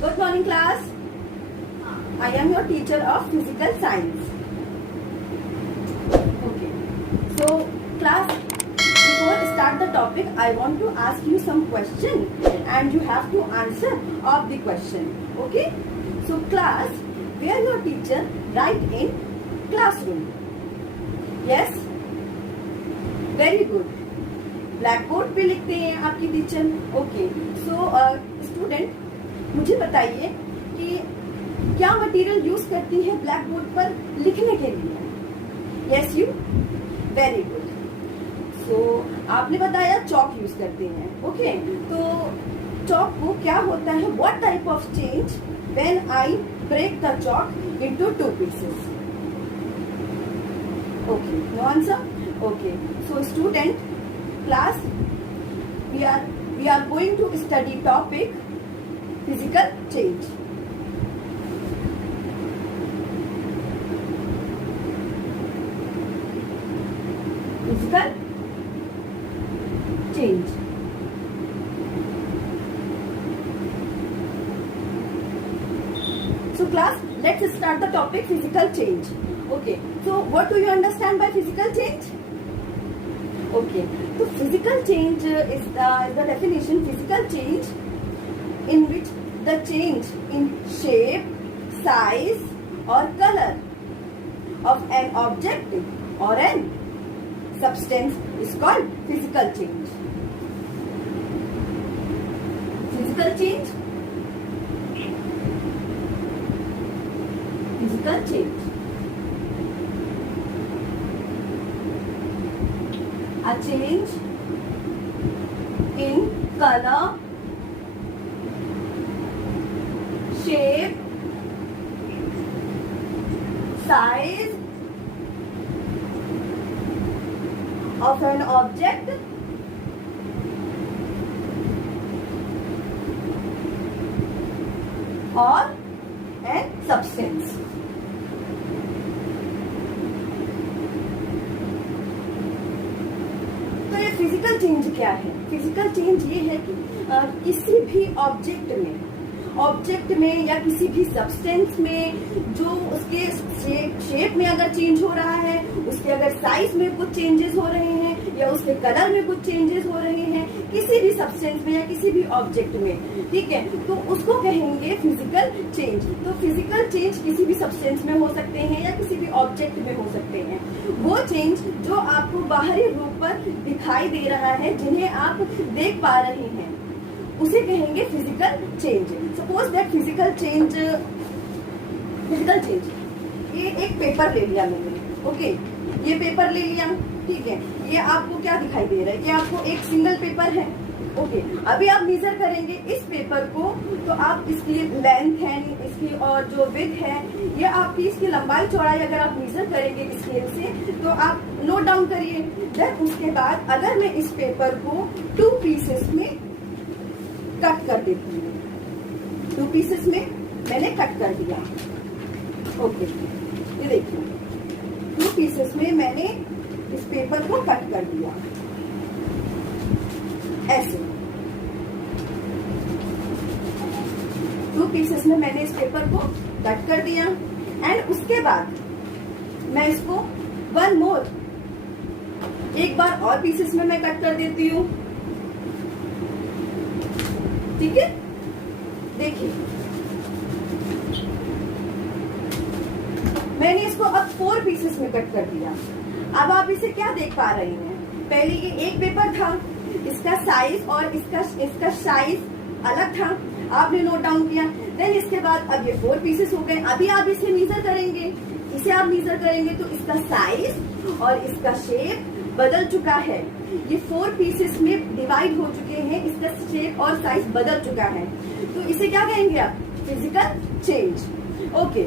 Good morning class. I am your teacher of physical science. Okay. So class, before start the topic, I want to ask you some question and you have to answer of the question. Okay. So class, where your teacher write in classroom? Yes. Very good. Black board पे लिखते हैं आपकी teacher. Okay. So student, मुझे बताइए कि क्या material use करती है ब्लैक बोर्ड पर लिखने के लिए? Yes you. Very good. So आपने बताया चॉक यूज करते हैं. ओके. तो चॉक को क्या होता है? What type of change when I break the chalk into 2 pieces? Okay. No answer. Okay. So student, class, we are going to study topic physical change. Physical change. So class, let's start the topic physical change. Okay. So what do you understand by physical change? Okay, so physical change is the definition. Physical change in which the change in shape, size or color of an object or an substance is called physical change. Physical change. Physical change. A change in color, shape, size of an object or a substance. Physical change क्या है? Physical change ये है कि किसी भी object में या किसी भी सब्सटेंस में जो उसके शेप में अगर चेंज हो रहा है, उसके अगर साइज में कुछ चेंजेस हो रहे हैं या उसके कलर में कुछ चेंजेस हो रहे हैं, किसी भी सब्सटेंस में या किसी भी ऑब्जेक्ट में, ठीक है, तो उसको कहेंगे फिजिकल चेंज. तो फिजिकल चेंज किसी भी सब्सटेंस में हो सकते हैं या किसी भी ऑब्जेक्ट में हो सकते हैं. वो चेंज जो आपको बाहरी रूप पर दिखाई दे रहा है, जिन्हें आप देख पा रहे हैं, उसे कहेंगे physical change. Suppose that physical change, ये एक पेपर ले लिया मैंने. ओके, ये पेपर ले लिया, ठीक है. ये आपको क्या दिखाई दे रहा है? ये आपको एक सिंगल पेपर है. ओके. अभी आप मेजर करेंगे इस पेपर को, तो आप इसकी लेंथ है, इसकी और जो विड्थ है, ये आपकी इसकी लंबाई चौड़ाई अगर आप मेजर करेंगे स्केल से, तो आप नोट डाउन करिए. देन उसके बाद अगर मैं इस पेपर को 2 pieces में कट कर देती हूँ, 2 pieces में मैंने कट कर दिया. ओके, ये देखिए 2 pieces में मैंने इस पेपर को कट कर दिया ऐसे. 2 pieces में मैंने इस पेपर को कट कर दिया एंड उसके बाद मैं इसको वन मोर, एक बार और पीसेस में मैं कट कर देती हूँ. ठीक है, देखिए मैंने इसको अब 4 pieces में कट कर दिया. अब आप इसे क्या देख पा रहे हैं? पहले ये एक पेपर था, इसका साइज और इसका साइज अलग था, आपने नोट डाउन किया. देन इसके बाद अब ये 4 pieces हो गए. अभी आप इसे मेजर करेंगे, तो इसका साइज और इसका शेप बदल चुका है. ये 4 pieces में डिवाइड हो चुके हैं, इसका शेप और साइज बदल चुका है. तो इसे क्या कहेंगे आप? Physical change. ओके.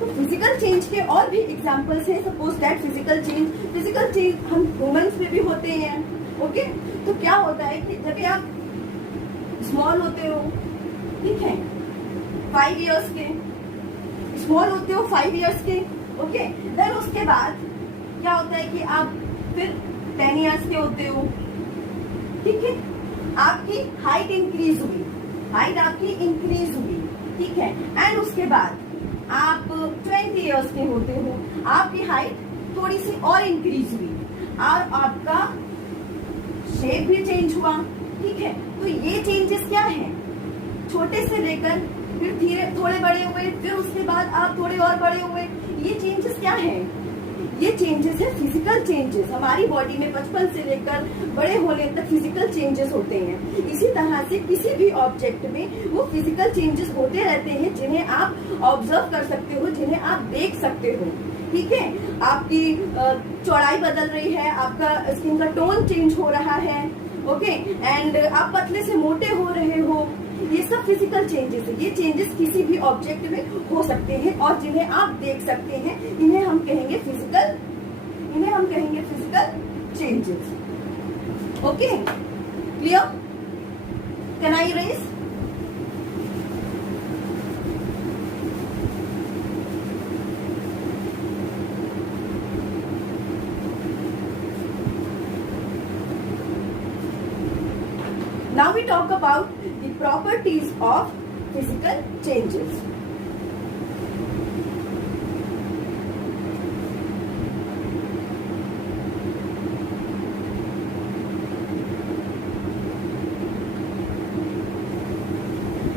तो फिजिकल चेंज के और भी एग्जांपल्स हैं. सपोज दैट फिजिकल चेंज हम ह्यूमंस में भी होते हैं. ओके. तो क्या होता है कि जब आप स्मॉल होते हो, ठीक है, 5 years के, स्मॉल होते हो 5 years के. ओके. देन उसके बाद क्या होता है कि आप फिर 10 years के होते हो, ठीक है, आपकी हाइट इंक्रीज हुई, हाइट आपकी इंक्रीज हुई, ठीक है। एंड उसके बाद आप 20 इयर्स के होते हो, आपकी हाइट थोड़ी सी और इंक्रीज हुई और आपका शेप भी चेंज हुआ, ठीक है। तो ये चेंजेस क्या है, छोटे से लेकर फिर धीरे थोड़े बड़े हुए, फिर उसके बाद आप थोड़े और बड़े हुए, ये चेंजेस क्या है, ये चेंजेस है फिजिकल चेंजेस। हमारी बॉडी में बचपन से लेकर बड़े होने तक फिजिकल चेंजेस होते हैं। इसी तरह से किसी भी ऑब्जेक्ट में वो फिजिकल चेंजेस होते रहते हैं जिन्हें आप ऑब्जर्व कर सकते हो, जिन्हें आप देख सकते हो, ठीक है। आपकी चौड़ाई बदल रही है, आपका स्किन का टोन चेंज हो रहा है, ओके, एंड आप पतले से मोटे हो रहे हो, ये सब फिजिकल चेंजेस है। ये चेंजेस किसी भी ऑब्जेक्ट में हो सकते हैं और जिन्हें आप देख सकते हैं, इन्हें हम कहेंगे physical changes. Okay, clear? Can I race? Now we talk about the properties of physical changes.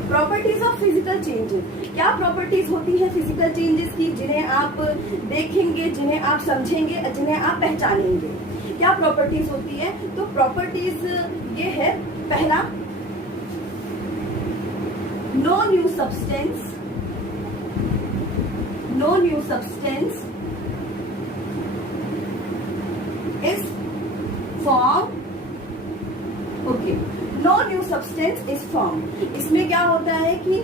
Properties of physical changes, क्या प्रॉपर्टीज होती है फिजिकल चेंजेस की, जिन्हें आप देखेंगे, जिन्हें आप समझेंगे, जिन्हें आप पहचानेंगे? क्या प्रॉपर्टीज होती है? तो प्रॉपर्टीज ये है, पहला, no new substance is form, okay, no new substance is form. इसमें क्या होता है कि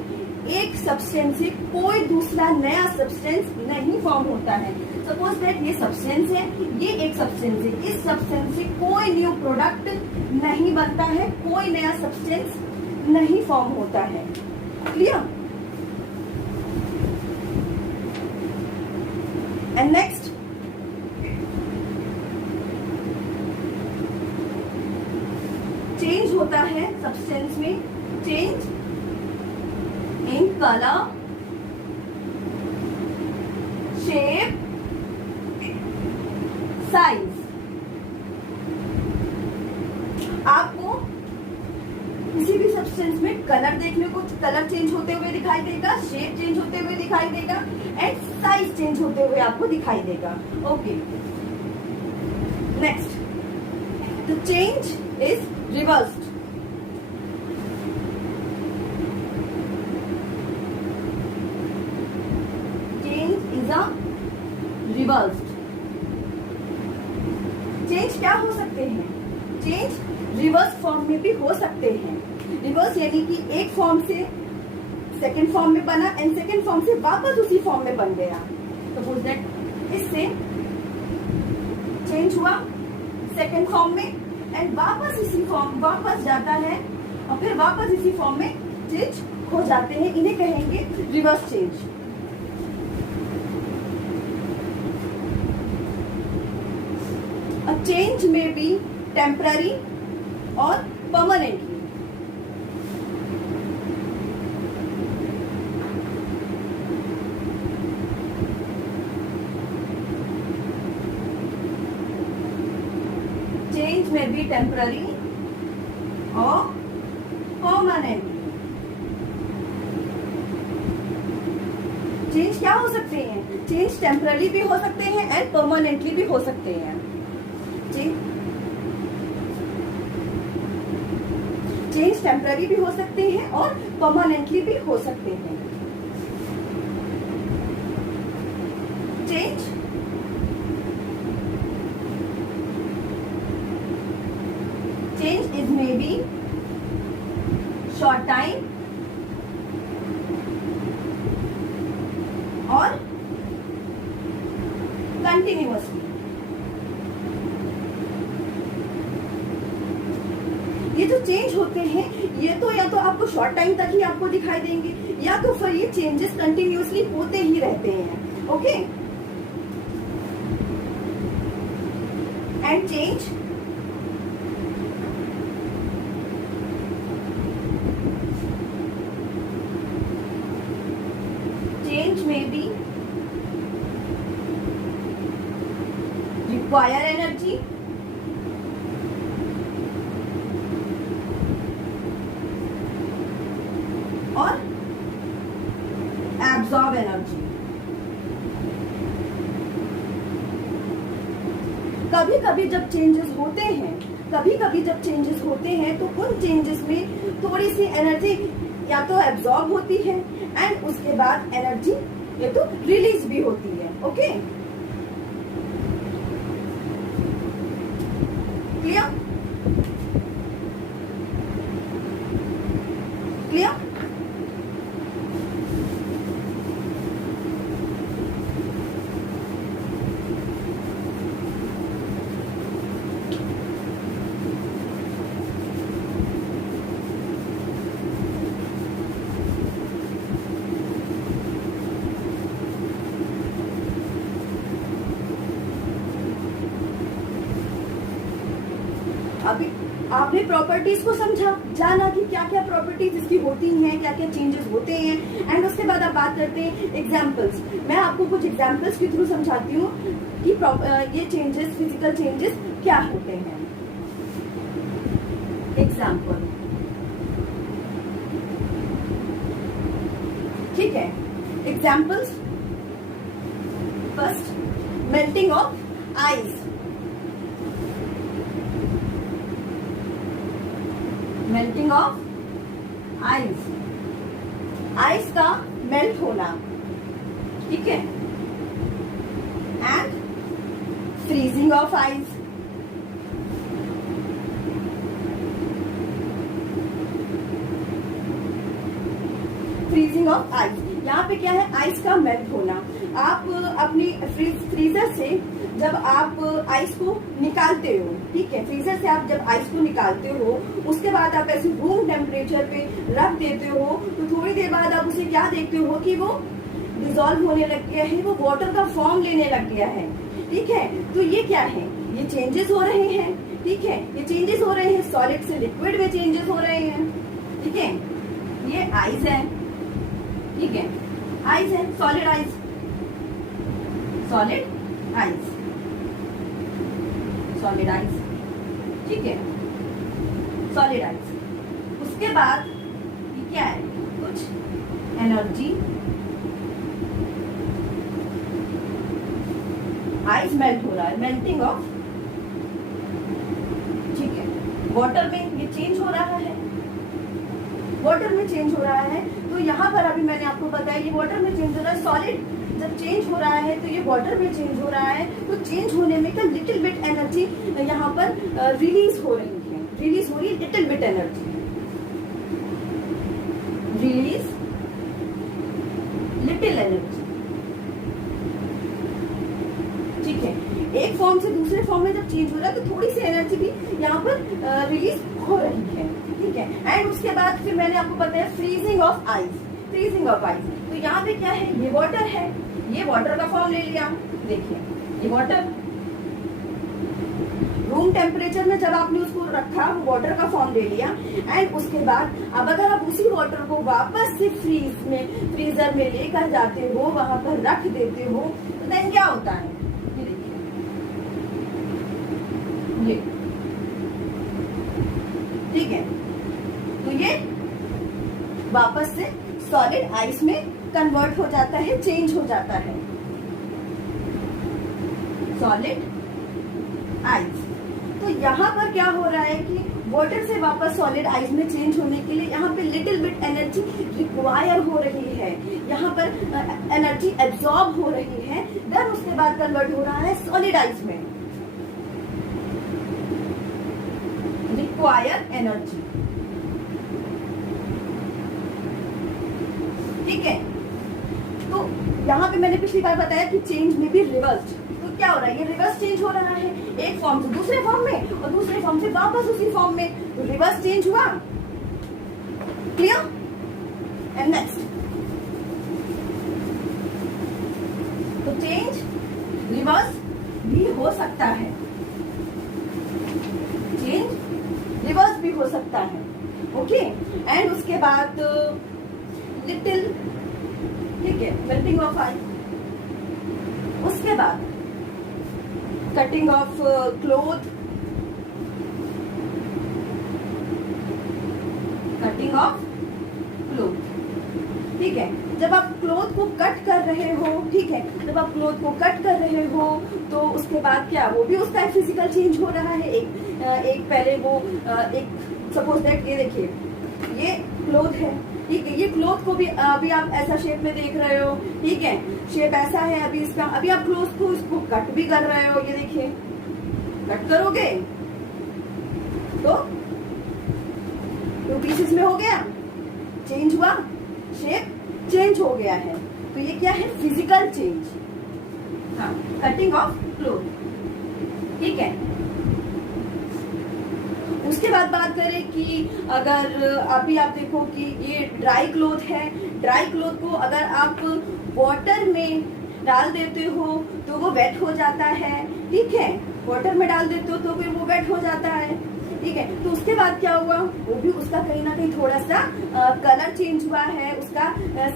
एक सब्सटेंस से कोई दूसरा नया सब्सटेंस नहीं फॉर्म होता है। सपोज दैट ये सब्सटेंस है, ये एक सब्सटेंस है, इस सब्सटेंस से कोई न्यू प्रोडक्ट नहीं बनता है, कोई नया सब्सटेंस नहीं फॉर्म होता है। क्लियर? एंड नेक्स्ट, चेंज होता है सब्सटेंस में, change in colour, shape, size. आपको किसी भी सब्सटेंस में कलर देखने को, कलर चेंज होते हुए दिखाई देगा, शेप चेंज होते हुए दिखाई देगा एंड साइज चेंज होते हुए आपको दिखाई देगा। Okay, next, the change is reversed. Change is a reversed. Change क्या हो सकते हैं? चेंज रिवर्स फॉर्म में भी हो सकते हैं। रिवर्स यानी कि एक फॉर्म से सेकंड फॉर्म में बना एंड सेकंड फॉर्म से वापस उसी फॉर्म में बन गया। सपोज दैट इससे चेंज हुआ सेकंड फॉर्म में एंड वापस इसी फॉर्म वापस जाता है और फिर वापस इसी फॉर्म में चेंज हो जाते हैं। इन्हें कहेंगे reverse change. A change may be temporary or permanently. Change may be temporary or permanently. Change क्या हो सकते हैं? चेंज टेम्पररी भी हो सकते हैं एंड परमानेंटली भी हो सकते हैं। चेंज टेम्पररी भी हो सकते हैं और परमानेंटली भी हो सकते हैं। Change is may be short time और कंटिन्यूअसली। ये जो चेंज होते हैं ये तो या तो आपको शॉर्ट टाइम तक ही आपको दिखाई देंगे या तो फिर ये चेंजेस कंटिन्यूअसली होते ही रहते हैं। Okay, and change require energy और एब्जॉर्ब एनर्जी। कभी कभी जब चेंजेस होते हैं तो उन चेंजेस में थोड़ी सी एनर्जी या तो एब्जॉर्ब होती है एंड उसके बाद एनर्जी या तो रिलीज भी होती है। Okay, clear? क्लियर? अभी आपने प्रॉपर्टीज को समझा, जाना कि क्या क्या प्रॉपर्टीज इसकी होती हैं, क्या क्या चेंजेस होते हैं, एंड उसके बाद आप बात करते हैं एग्जांपल्स। मैं आपको कुछ एग्जांपल्स के थ्रू समझाती हूँ कि ये चेंजेस, फिजिकल चेंजेस क्या होते हैं। एग्जांपल, ठीक है, examples. First, melting of ice. Melting of ice, ice का मेल्ट होना, ठीक है। And freezing of ice, freezing of ice. यहाँ पे क्या है, आइस का मेल्ट होना। आप अपनी फ्रीजर से जब आप आइस को निकालते हो, ठीक है, फ्रीजर से आप जब आइस को निकालते हो उसके बाद आप ऐसे रूम टेम्परेचर पे रख देते हो तो थोड़ी देर बाद आप उसे क्या देखते हो कि वो डिसॉल्व होने लग गया है, वो वाटर का फॉर्म लेने लग गया है, ठीक है। तो ये क्या है, ये चेंजेस हो रहे हैं, ठीक है, ये चेंजेस हो रहे हैं, सॉलिड से लिक्विड में चेंजेस हो रहे हैं, ठीक है। ये आइस है, ठीक है, आइस है, solid ice, solid ice, solid ice, ठीक है, सॉलिड आइस। उसके बाद ये क्या है, कुछ एनर्जी, आइस मेल्ट हो रहा है, मेल्टिंग ऑफ, ठीक है। वाटर में ये चेंज हो रहा है, वाटर में चेंज हो रहा है। तो यहाँ पर अभी मैंने आपको बताया ये वाटर में चेंज हो रहा है, सॉलिड जब चेंज हो रहा है तो ये वाटर में चेंज हो रहा है। तो चेंज होने में का लिटिल बिट एनर्जी यहाँ पर रिलीज हो रही है, रिलीज हो रही है little bit energy, release little energy, ठीक है। एक फॉर्म से दूसरे फॉर्म में जब चेंज हो रहा है तो थोड़ी सी एनर्जी भी यहाँ पर रिलीज हो रही है, ठीक है। एंड उसके बाद फिर मैंने आपको बताया freezing of ice, freezing of ice. तो यहाँ पे क्या है, ये वाटर है, ये वाटर का फॉर्म ले लिया, देखिए ये वाटर रूम टेम्परेचर में जब आपने उसको रखा वो वाटर का फॉर्म ले लिया। एंड उसके बाद अब अगर आप उसी वाटर को वापस से फ्रीजर में लेकर जाते हो, वहां पर रख देते हो, तो देन क्या होता है, ये देखिए, ये ठीक है। तो ये वापस से सॉलिड आइस में कन्वर्ट हो जाता है, चेंज हो जाता है, सॉलिड आइस। तो यहाँ पर क्या हो रहा है कि वाटर से वापस सॉलिड आइस में चेंज होने के लिए यहाँ पे लिटिल बिट एनर्जी रिक्वायर हो रही है, यहाँ पर एनर्जी एब्जॉर्ब हो रही है, देन उसके बाद कन्वर्ट हो रहा है सॉलिड आइस में, रिक्वायर एनर्जी, ठीक है। तो यहाँ पे मैंने पिछली बार बताया कि चेंज में भी रिवर्स, तो क्या हो रहा है, ये रिवर्स चेंज हो रहा है, एक फॉर्म से दूसरे फॉर्म में और दूसरे फॉर्म से वापस उसी फॉर्म में, तो रिवर्स चेंज हुआ, क्लियर। एंड नेक्स्ट, तो चेंज रिवर्स भी हो सकता है, चेंज रिवर्स भी हो सकता है, ओके। एंड उसके बाद लिटिल, ठीक है, मेल्टिंग ऑफ आइस। उसके बाद cutting of cloth, cutting of cloth, ठीक है। जब आप क्लोथ को कट कर रहे हो, ठीक है, जब आप क्लोथ को कट कर रहे हो तो उसके बाद क्या, वो भी उसका फिजिकल चेंज हो रहा है। एक पहले वो एक सपोज दैट ये देखिए, ये क्लोथ है, ठीक है, ये क्लोथ को भी अभी आप ऐसा शेप में देख रहे हो, ठीक है, शेप ऐसा है अभी इसका, अभी आप क्लोथ को इसको कट भी कर रहे हो, ये देखिए, कट करोगे तो 2 पीसेस में हो गया, चेंज हुआ, शेप चेंज हो गया है, तो ये क्या है, फिजिकल चेंज, हाँ, कटिंग ऑफ क्लोथ, ठीक है। उसके बाद बात करें कि अगर अभी आप देखो कि ये ड्राई क्लोथ है, ड्राई क्लोथ को अगर आप वाटर में डाल देते हो तो वो वेट हो जाता है, ठीक है, वाटर में डाल देते हो तो फिर वो वेट हो जाता है, ठीक है। तो उसके बाद क्या हुआ, वो भी उसका कहीं ना कहीं थोड़ा सा कलर चेंज हुआ है, उसका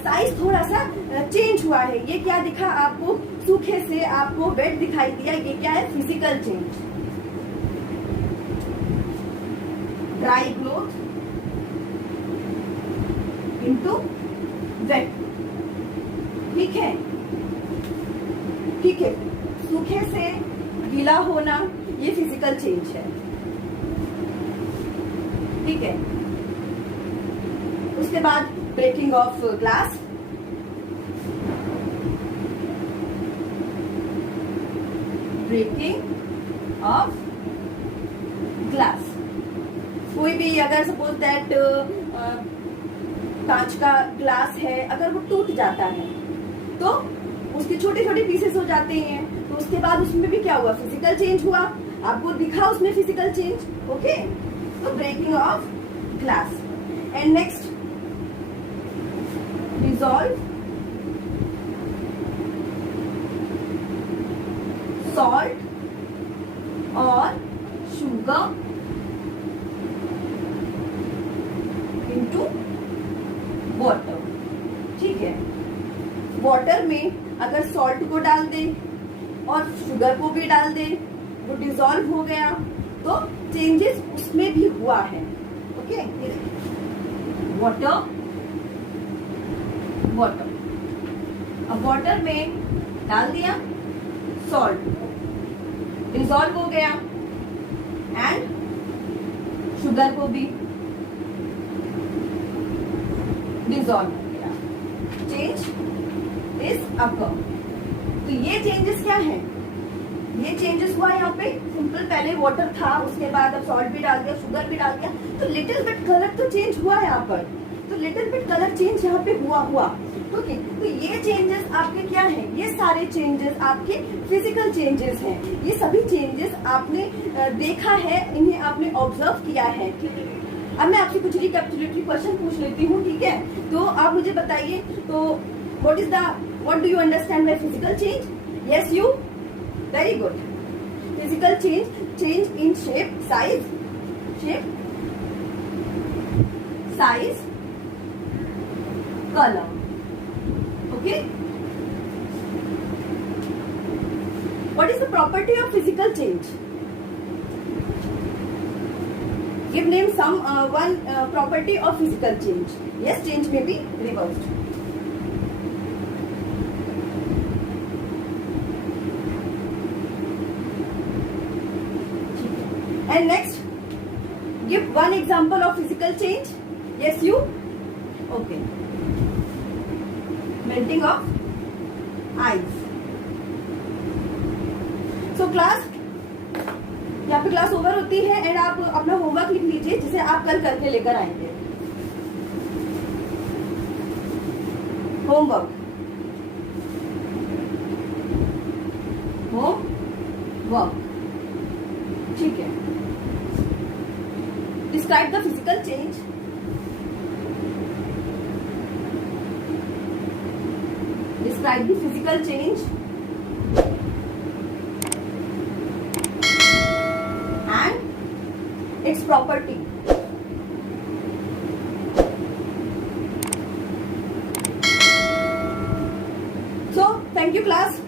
साइज थोड़ा सा चेंज हुआ है। ये क्या दिखा आपको, सूखे से आपको वेट दिखाई दिया, ये क्या है, physical change. Dry cloth into wait, ठीक है, ठीक है, सूखे से गीला होना, ये फिजिकल चेंज है, ठीक है। उसके बाद breaking of glass, breaking of glass, कोई भी अगर सपोज दैट कांच का ग्लास है, अगर वो टूट जाता है तो उसके छोटे छोटे पीसेस हो जाते हैं, तो उसके बाद उसमें भी क्या हुआ, फिजिकल चेंज हुआ, आपको दिखा उसमें फिजिकल चेंज, ओके। तो breaking of glass. And next, dissolve salt और शुगर इनटू वाटर, ठीक है। वाटर में अगर सॉल्ट को डाल दे और शुगर को भी डाल दे, वो डिसॉल्व हो गया, तो चेंजेस उसमें भी हुआ है, ओके। वाटर, वाटर, अब वाटर में डाल दिया सॉल्ट, डिसॉल्व हो गया, एंड शुगर को भी डिसॉल्व हो गया, चेंज इज अकर। तो ये चेंजेस क्या है, ये चेंजेस हुआ यहाँ पे, सिंपल पहले वाटर था, उसके बाद अब सॉल्ट भी डाल दिया, शुगर भी डाल दिया, तो लिटिल बिट कलर तो चेंज हुआ यहाँ पर, तो लिटिल बिट कलर चेंज यहाँ पे हुआ, ओके। तो ये चेंजेस आपके क्या है, ये सारे चेंजेस आपके फिजिकल चेंजेस हैं, ये सभी चेंजेस आपने देखा है, इन्हें आपने ऑब्जर्व किया है, ठीक है। अब मैं आपसे कुछ रिकैपिचुलेटरी क्वेश्चन पूछ लेती हूँ, ठीक है, तो आप मुझे बताइए, तो what do you understand by physical change? Yes, you? Very good. Physical change in shape, size, color. Okay? What is the property of physical change? Give name one property of physical change. Yes, change may be reversed. And next, give one example of physical change. Yes, you? Okay. Melting of ice. So class, यहाँ पे class over होती है, and आप अपना homework लिख लीजिए जिसे आप कल करके लेकर आएंगे। होमवर्क, ठीक है। Describe the physical change, describe the physical change and its property. So, thank you class.